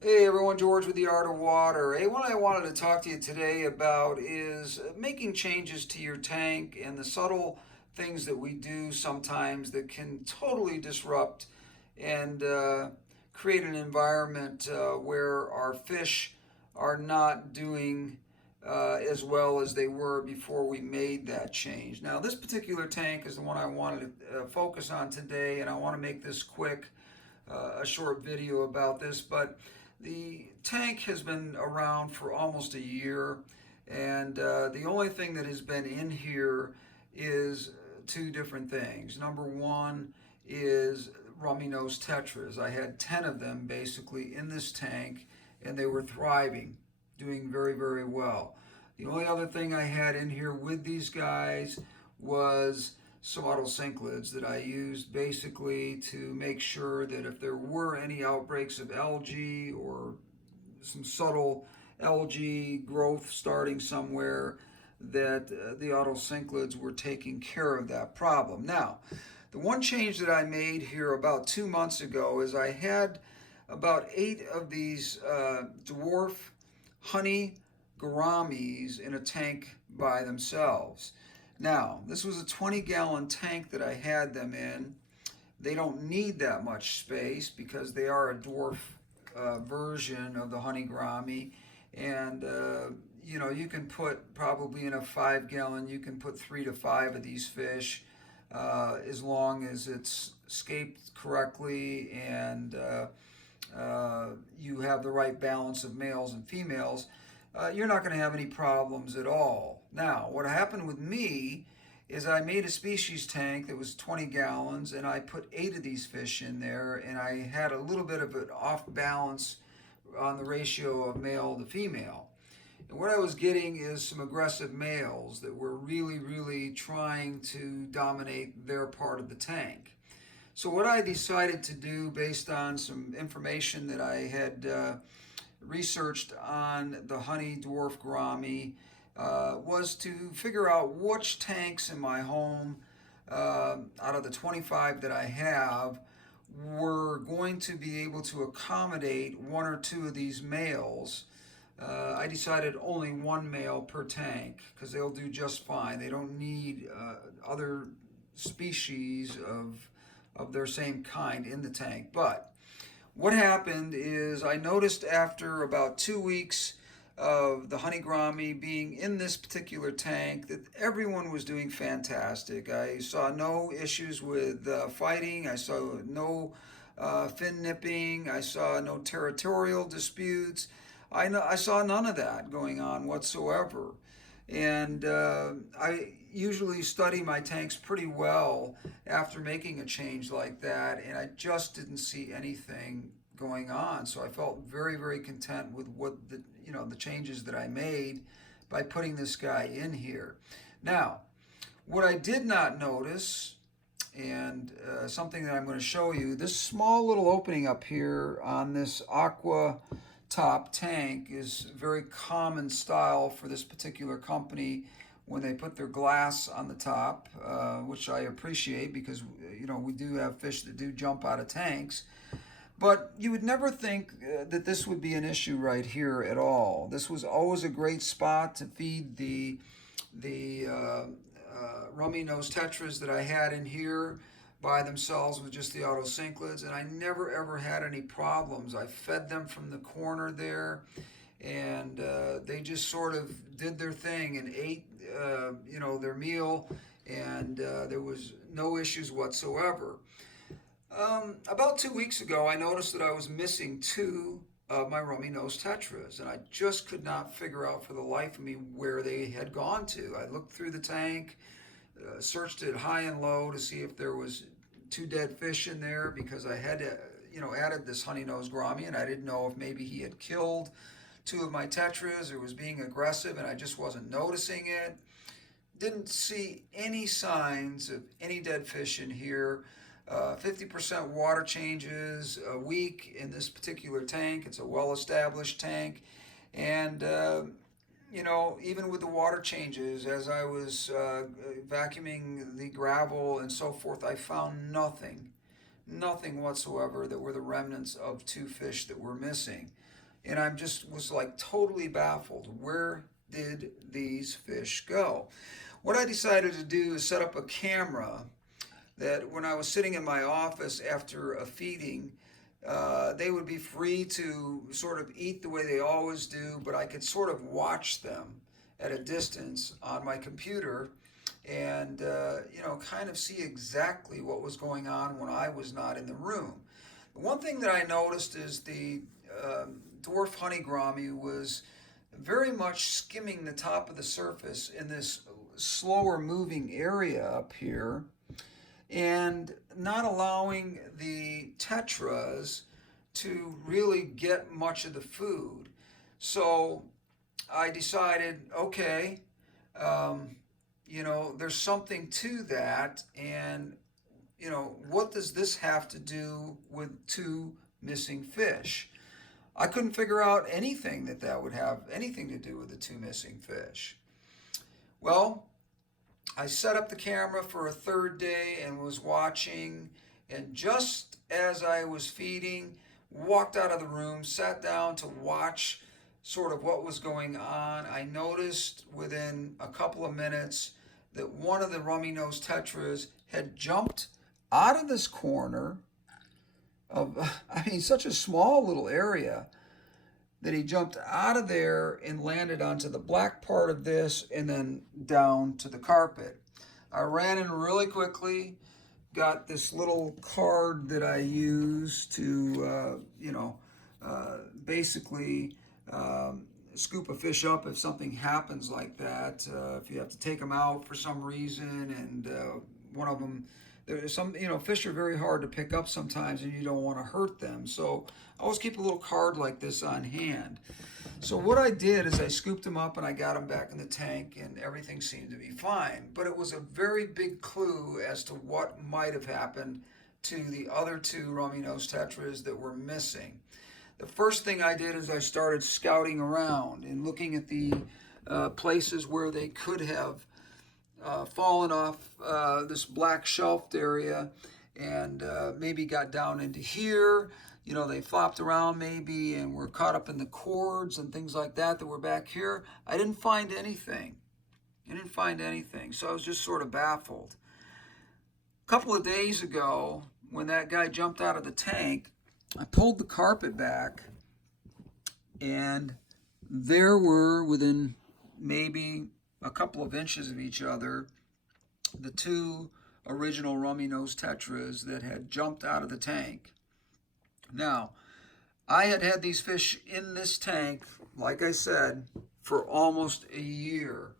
Hey everyone, George with the Art of Water. Hey, what I wanted to talk to you today about is making changes to your tank and the subtle things that we do sometimes that can totally disrupt and create an environment where our fish are not doing as well as they were before we made that change. Now, this particular tank is the one I wanted to focus on today, and I want to make this quick, a short video about this, but the tank has been around for almost a year, and the only thing that has been in here is two different things. Number one is Rummy nose Tetras. I had 10 of them basically in this tank, and they were thriving, doing very, very well. The only other thing I had in here with these guys was some auto cichlids that I used basically to make sure that if there were any outbreaks of algae or some subtle algae growth starting somewhere, that the auto cichlids were taking care of that problem. Now, the one change that I made here about 2 months ago is I had about 8 of these dwarf honey gouramis in a tank by themselves. Now, this was a 20-gallon tank that I had them in. They don't need that much space because they are a dwarf version of the honey gourami. And, you can put probably in a 5-gallon, you can put 3 to 5 of these fish as long as it's scaped correctly and you have the right balance of males and females. You're not going to have any problems at all. Now, what happened with me is I made a species tank that was 20 gallons and I put 8 of these fish in there, and I had a little bit of an off balance on the ratio of male to female. And what I was getting is some aggressive males that were really, really trying to dominate their part of the tank. So what I decided to do based on some information that I had researched on the honey dwarf gourami was to figure out which tanks in my home out of the 25 that I have were going to be able to accommodate 1 or 2 of these males. I decided only 1 male per tank because they'll do just fine. They don't need other species of their same kind in the tank. But what happened is I noticed after about 2 weeks of the honey gourami being in this particular tank that everyone was doing fantastic. I saw no issues with fighting. I saw no fin nipping. I saw no territorial disputes. I saw none of that going on whatsoever. And I usually study my tanks pretty well after making a change like that, and I just didn't see anything going on. So I felt very, very content with what the changes that I made by putting this guy in here. Now, what I did not notice, and something that I'm going to show you, this small little opening up here on this aqua top tank is very common style for this particular company when they put their glass on the top, which I appreciate because we do have fish that do jump out of tanks. But you would never think that this would be an issue right here at all. This was always a great spot to feed the rummy nose tetras that I had in here by themselves with just the auto cichlids, and I never ever had any problems. I fed them from the corner there, and they just sort of did their thing and ate their meal, and there was no issues whatsoever. About 2 weeks ago, I noticed that I was missing 2 of my rummy nose tetras, and I just could not figure out for the life of me where they had gone to. I looked through the tank, searched it high and low to see if there was 2 dead fish in there because I had added this honey nose gourami, and I didn't know if maybe he had killed 2 of my tetras or was being aggressive, and I just wasn't noticing it. Didn't see any signs of any dead fish in here. 50% water changes a week in this particular tank. It's a well-established tank, and even with the water changes, as I was vacuuming the gravel and so forth, I found nothing whatsoever that were the remnants of 2 fish that were missing. and I'm just was like totally baffled. Where did these fish go? What I decided to do is set up a camera that when I was sitting in my office after a feeding, they would be free to sort of eat the way they always do, but I could sort of watch them at a distance on my computer and, kind of see exactly what was going on when I was not in the room. One thing that I noticed is the dwarf honey gourami was very much skimming the top of the surface in this slower moving area up here and not allowing the tetras to really get much of the food. So I decided, okay, there's something to that, and what does this have to do with two missing fish? I couldn't figure out anything that would have anything to do with the two missing fish. Well, I set up the camera for a third day and was watching, and just as I was feeding, walked out of the room, sat down to watch sort of what was going on. I noticed within a couple of minutes that one of the rummy-nosed tetras had jumped out of this corner of, such a small little area that he jumped out of there and landed onto the black part of this and then down to the carpet. I ran in really quickly, got this little card that I use to, basically scoop a fish up if something happens like that. If you have to take them out for some reason, and one of them, there's some, fish are very hard to pick up sometimes, and you don't want to hurt them. So I always keep a little card like this on hand. So what I did is I scooped them up and I got them back in the tank, and everything seemed to be fine. But it was a very big clue as to what might have happened to the other two rummy-nosed tetras that were missing. The first thing I did is I started scouting around and looking at the places where they could have fallen off this black shelved area, and maybe got down into here. They flopped around maybe and were caught up in the cords and things like that were back here. I didn't find anything. So I was just sort of baffled. A couple of days ago, when that guy jumped out of the tank, I pulled the carpet back, and there were, within maybe a couple of inches of each other, the two original rummy-nosed tetras that had jumped out of the tank. Now, I had had these fish in this tank, like I said, for almost a year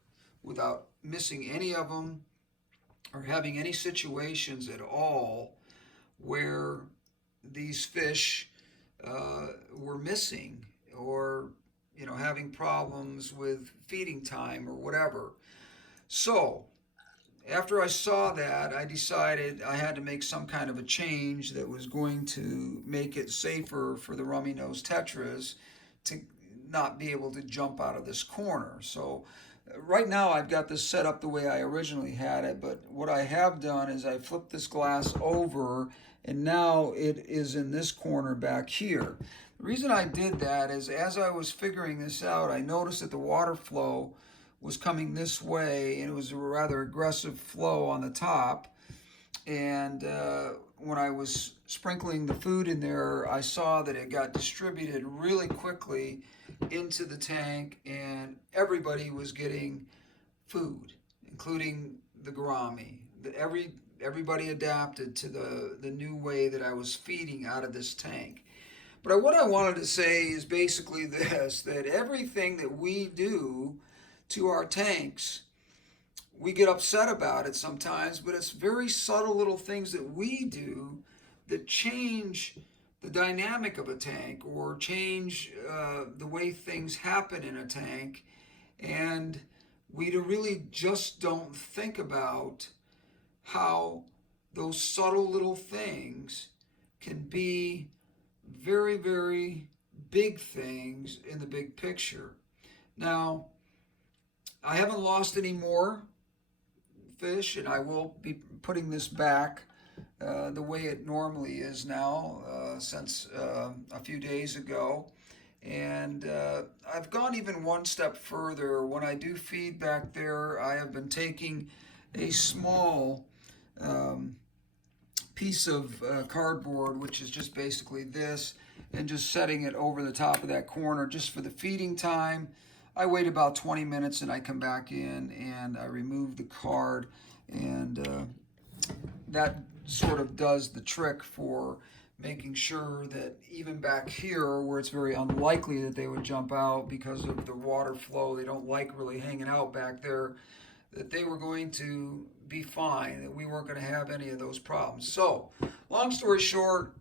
without missing any of them or having any situations at all where these fish were missing or having problems with feeding time or whatever. So after I saw that, I decided I had to make some kind of a change that was going to make it safer for the rummy-nosed tetras to not be able to jump out of this corner. So right now I've got this set up the way I originally had it, but what I have done is I flipped this glass over, and now it is in this corner back here. The reason I did that is as I was figuring this out, I noticed that the water flow was coming this way, and it was a rather aggressive flow on the top. And when I was sprinkling the food in there, I saw that it got distributed really quickly into the tank, and everybody was getting food, including the gourami. Everybody adapted to the new way that I was feeding out of this tank. But what I wanted to say is basically this, that everything that we do to our tanks, we get upset about it sometimes, but it's very subtle little things that we do that change the dynamic of a tank or change the way things happen in a tank. And we really just don't think about how those subtle little things can be very, very big things in the big picture. Now, I haven't lost any more fish, and I will be putting this back the way it normally is now since a few days ago. And I've gone even one step further. When I do feed back there, I have been taking a small um, piece of cardboard, which is just basically this, and just setting it over the top of that corner just for the feeding time. I wait about 20 minutes and I come back in and I remove the card, and that sort of does the trick for making sure that even back here where it's very unlikely that they would jump out because of the water flow, they don't like really hanging out back there, that they were going to be fine, that we weren't going to have any of those problems. So, long story short,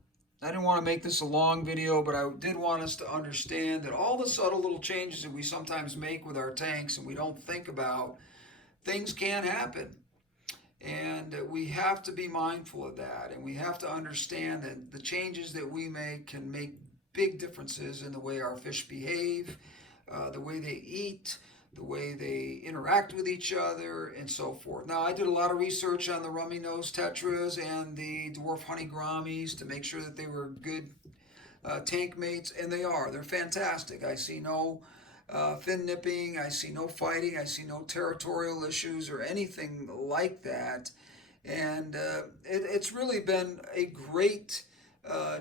I didn't want to make this a long video, but I did want us to understand that all the subtle little changes that we sometimes make with our tanks and we don't think about, things can happen. And we have to be mindful of that, and we have to understand that the changes that we make can make big differences in the way our fish behave, the way they eat, the way they interact with each other, and so forth. Now, I did a lot of research on the rummy nose tetras and the dwarf honey grammies to make sure that they were good tank mates, and they are. They're fantastic. I see no fin nipping, I see no fighting, I see no territorial issues or anything like that. And it's really been a great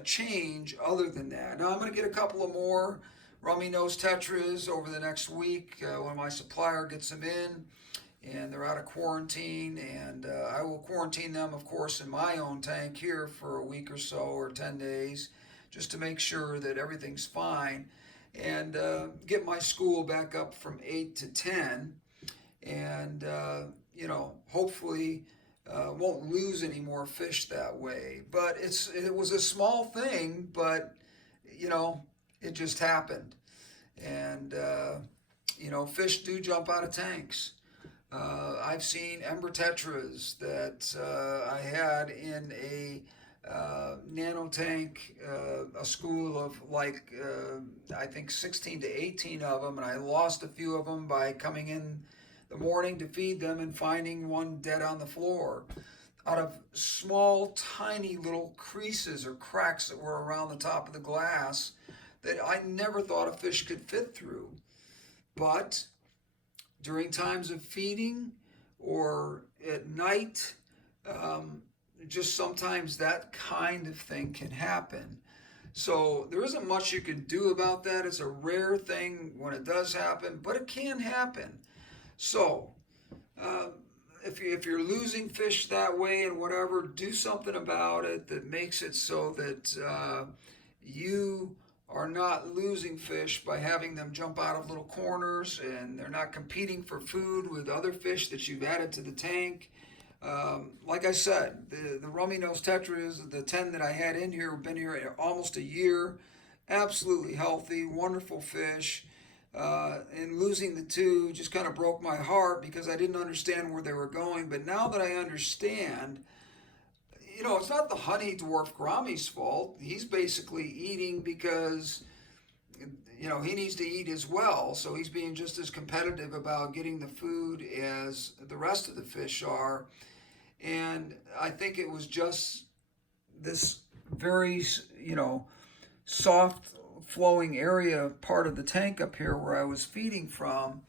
change other than that. Now I'm going to get a couple of more rummy nose tetras over the next week when my supplier gets them in and they're out of quarantine, and I will quarantine them, of course, in my own tank here for a week or so, or 10 days, just to make sure that everything's fine, and get my school back up from 8 to 10, and hopefully won't lose any more fish that way. But it was a small thing, but it just happened. And fish do jump out of tanks. I've seen ember tetras that I had in a nano tank, a school of I think 16 to 18 of them, and I lost a few of them by coming in the morning to feed them and finding one dead on the floor out of small, tiny little creases or cracks that were around the top of the glass that I never thought a fish could fit through. But during times of feeding or at night, just sometimes that kind of thing can happen. So there isn't much you can do about that. It's a rare thing when it does happen, but it can happen. So if you're losing fish that way and whatever, do something about it that makes it so that you are not losing fish by having them jump out of little corners, and they're not competing for food with other fish that you've added to the tank. Like I said, the rummy nose tetras, the 10 that I had in here, have been here almost a year. Absolutely healthy, wonderful fish. And losing the two just kind of broke my heart because I didn't understand where they were going. But now that I understand, it's not the honey dwarf Grammy's fault. He's basically eating because, he needs to eat as well. So he's being just as competitive about getting the food as the rest of the fish are. And I think it was just this very, soft flowing area, part of the tank up here where I was feeding from,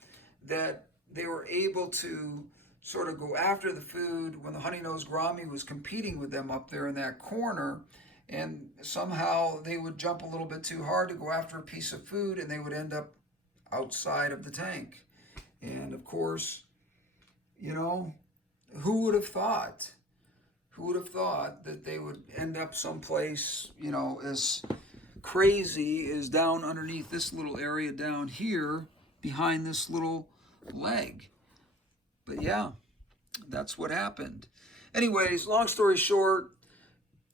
that they were able to sort of go after the food when the honey-nosed Grammy was competing with them up there in that corner, and somehow they would jump a little bit too hard to go after a piece of food and they would end up outside of the tank. And of course, who would have thought? Who would have thought that they would end up someplace, as crazy as down underneath this little area down here behind this little leg? But yeah, that's what happened. Anyways, long story short,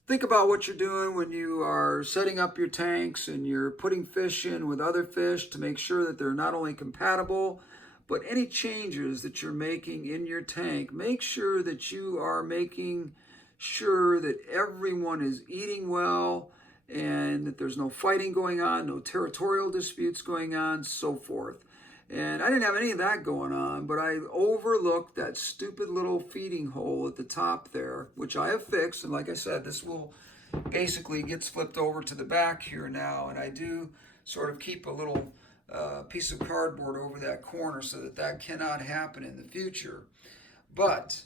think about what you're doing when you are setting up your tanks and you're putting fish in with other fish to make sure that they're not only compatible, but any changes that you're making in your tank, make sure that you are making sure that everyone is eating well and that there's no fighting going on, no territorial disputes going on, so forth. And I didn't have any of that going on, but I overlooked that stupid little feeding hole at the top there, which I have fixed. And like I said, this will basically gets flipped over to the back here now. And I do sort of keep a little piece of cardboard over that corner so that that cannot happen in the future. But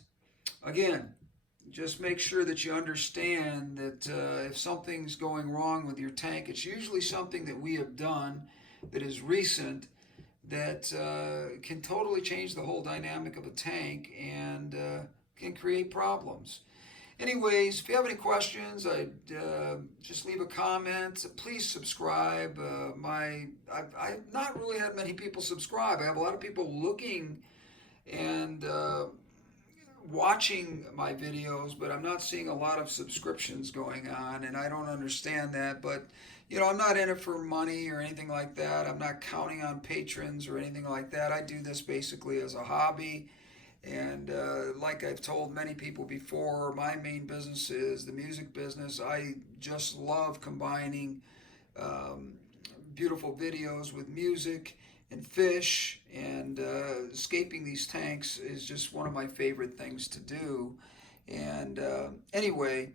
again, just make sure that you understand that if something's going wrong with your tank, it's usually something that we have done that is recent that can totally change the whole dynamic of a tank and can create problems. Anyways, if you have any questions, just leave a comment. Please subscribe. I've not really had many people subscribe. I have a lot of people looking and watching my videos, but I'm not seeing a lot of subscriptions going on, and I don't understand that. But I'm not in it for money or anything like that. I'm not counting on patrons or anything like that. I do this basically as a hobby. And like I've told many people before, my main business is the music business. I just love combining beautiful videos with music and fish, and escaping these tanks is just one of my favorite things to do. And anyway,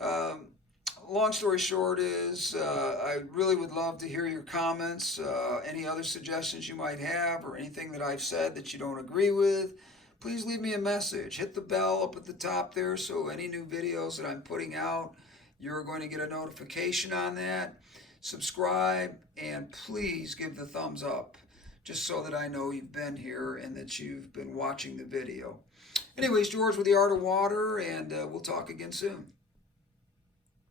long story short is I really would love to hear your comments, any other suggestions you might have, or anything that I've said that you don't agree with. Please leave me a message. Hit the bell up at the top there so any new videos that I'm putting out, you're going to get a notification on that. Subscribe, and please give the thumbs up just so that I know you've been here and that you've been watching the video. Anyways, George with the Art of Water, and we'll talk again soon.